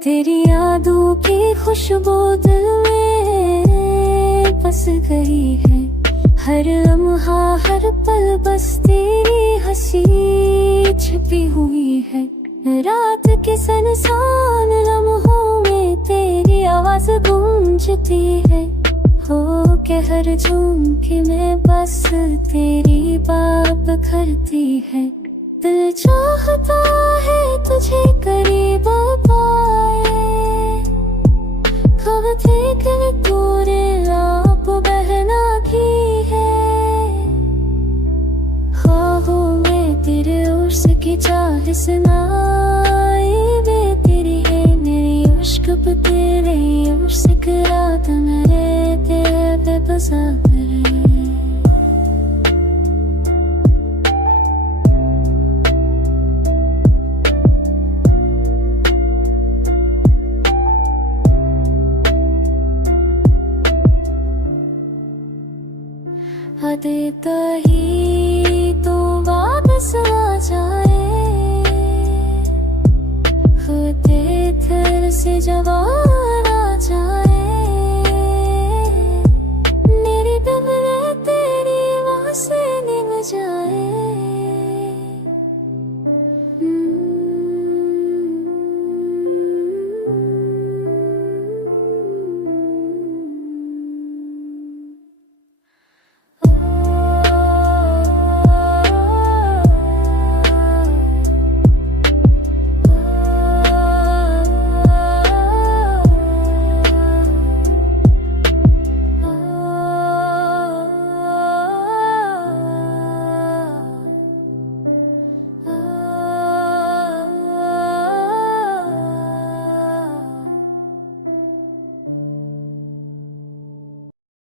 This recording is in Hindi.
तेरी यादों की खुशबू दिल में बस गई है। हर लम्हा हर पल बस तेरी हंसी छिपी हुई है। रात के सुनसान लम्हों में तेरी आवाज गूंजती है। हो के हर झुमके में बस तेरी बात करती है। दिल चाहता है तुझे करीब पाए, कब देख पूरे आप बहना की है। ख्वाबों में तेरे उर्स की चाह सुनाई दे तेरी है मेरी इश्क पे तेरे उर्स की रात मेरे तेरे बसात देता ही तो वापस आ जाए, खुद तेरे से जवाब